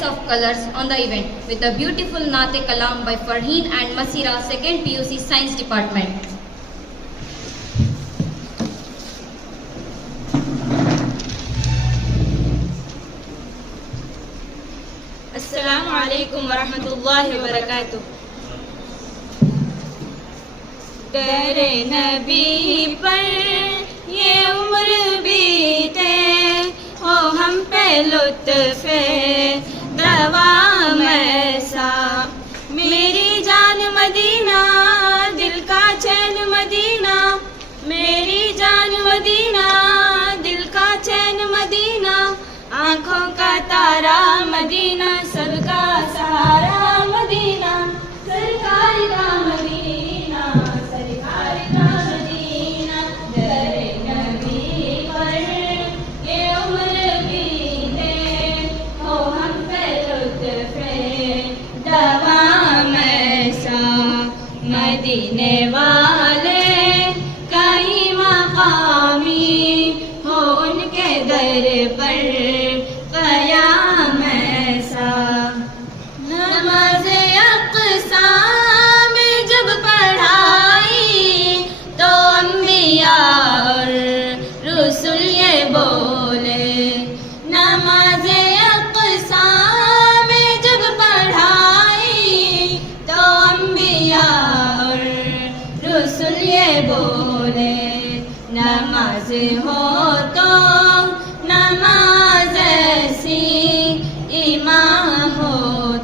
choice of colors on the event with a beautiful Naate Kalam by Farheen and Masira, 2nd PUC Science Department. Assalamu alaikum wa rahmatullahi wa barakatuh. तेरे नबी पर ये उम्र बीते हो हम पे लुत्फ़े दवाम ऐसा मेरी जान मदीना दिल का चैन मदीना मेरी जान मदीना दिल का चैन मदीना आँखों का तारा मदीना सबका सहारा मदीना सरकार का मदीना सरकार का मदीना दरे नबी पर ये उम्र बीते हो हम पे लुत्फ़े दवाम ऐसा मदीने वाले कहीं मकामी हो उनके दर पर क़याम ऐसा नमाज़ अक़सा में जब पढ़ाई तो अंबिया और रसूल ये बोले नमाज़ अक़सा में जब पढ़ाई तो अंबिया और रसूल ये बोले नमाज हो तो नमाज ऐसी इमाम हो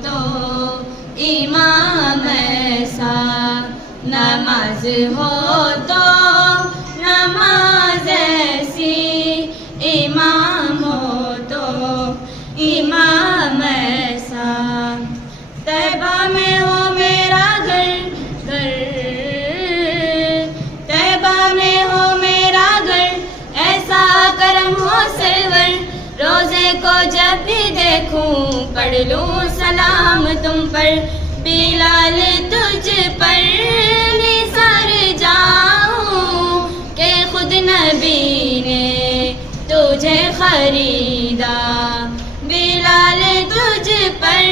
तो इमाम ऐसा नमाज हो तो नमाज ऐसी इमाम हो तो इमाम ऐसा तैबा में हो मेरा घर घर तैबा में हो मेरा घर ऐसा करम हो सरवर रोजे को जब भी देखूं पढ़ लूं सलाम तुम पर बिलाल तुझ पर निसार जाऊं कि खुद नबी ने तुझे खरीदा बिलाल तुझ पर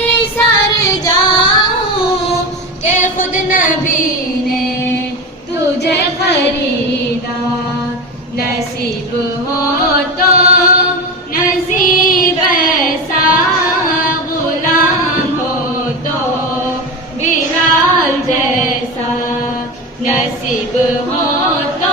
निसार जाऊं कि खुद नबी ने तुझे खरीदा नसीब हो तो नसीब ऐसा गुलाम हो तो बिलाल जैसा नसीब हो तो